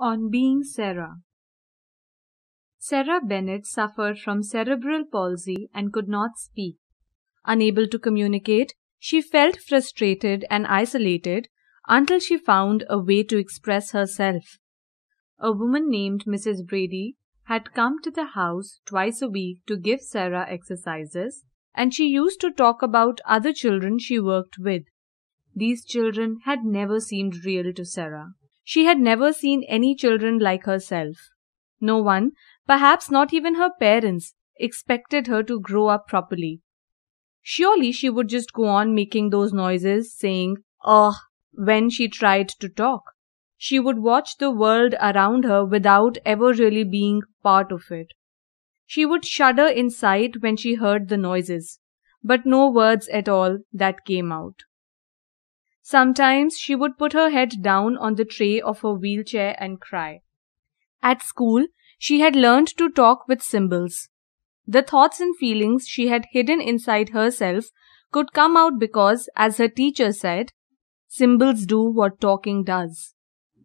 On being Sarah. Sarah Bennett suffered from cerebral palsy and could not speak. Unable to communicate, she felt frustrated and isolated until she found a way to express herself. A woman named Mrs. Brady had come to the house twice a week to give Sarah exercises, and she used to talk about other children she worked with. These children had never seemed real to Sarah. She had never seen any children like herself. No one, perhaps not even her parents, expected her to grow up properly. Surely she would just go on making those noises, saying, "Ugh," when she tried to talk. She would watch the world around her without ever really being part of it. She would shudder inside when she heard the noises, but no words at all that came out. Sometimes she would put her head down on the tray of her wheelchair and cry. At school, she had learned to talk with symbols. The thoughts and feelings she had hidden inside herself could come out because, as her teacher said, symbols do what talking does.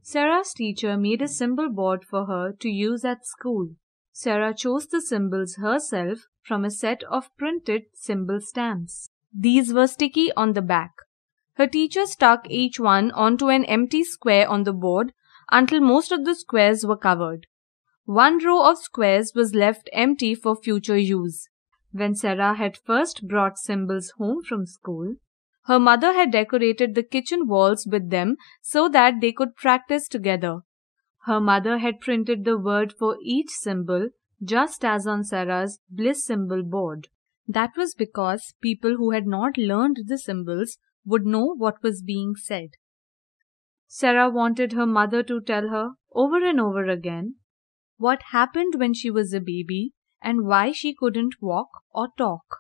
Sarah's teacher made a symbol board for her to use at school. Sarah chose the symbols herself from a set of printed symbol stamps. These were sticky on the back. Her teacher stuck each one onto an empty square on the board until most of the squares were covered. One row of squares was left empty for future use. When Sarah had first brought symbols home from school, her mother had decorated the kitchen walls with them so that they could practice together. Her mother had printed the word for each symbol, just as on Sarah's bliss symbol board. That was because people who had not learned the symbols would know what was being said. Sarah wanted her mother to tell her over and over again what happened when she was a baby and why she couldn't walk or talk.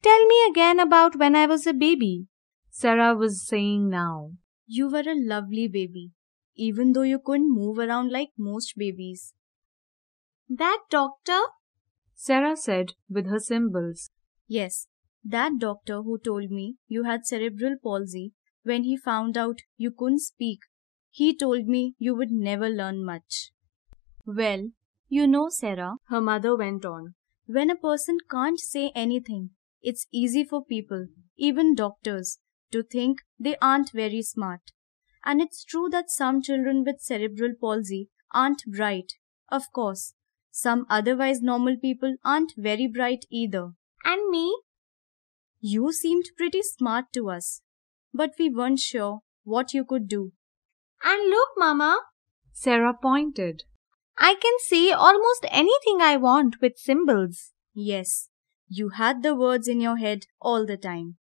"Tell me again about when I was a baby," Sarah was saying now. "You were a lovely baby, even though you couldn't move around like most babies." "That doctor?" Sarah said with her symbols. "Yes, that doctor who told me you had cerebral palsy when he found out you couldn't speak. He told me you would never learn much." "Well, you know, Sarah," her mother went on, "when a person can't say anything, it's easy for people, even doctors, to think they aren't very smart. And it's true that some children with cerebral palsy aren't bright. Of course, some otherwise normal people aren't very bright either. "And me?" You seemed pretty smart to us, but we weren't sure what you could do." "And look, Mama," Sarah pointed, "I can say almost anything I want with symbols." "Yes, you had the words in your head all the time."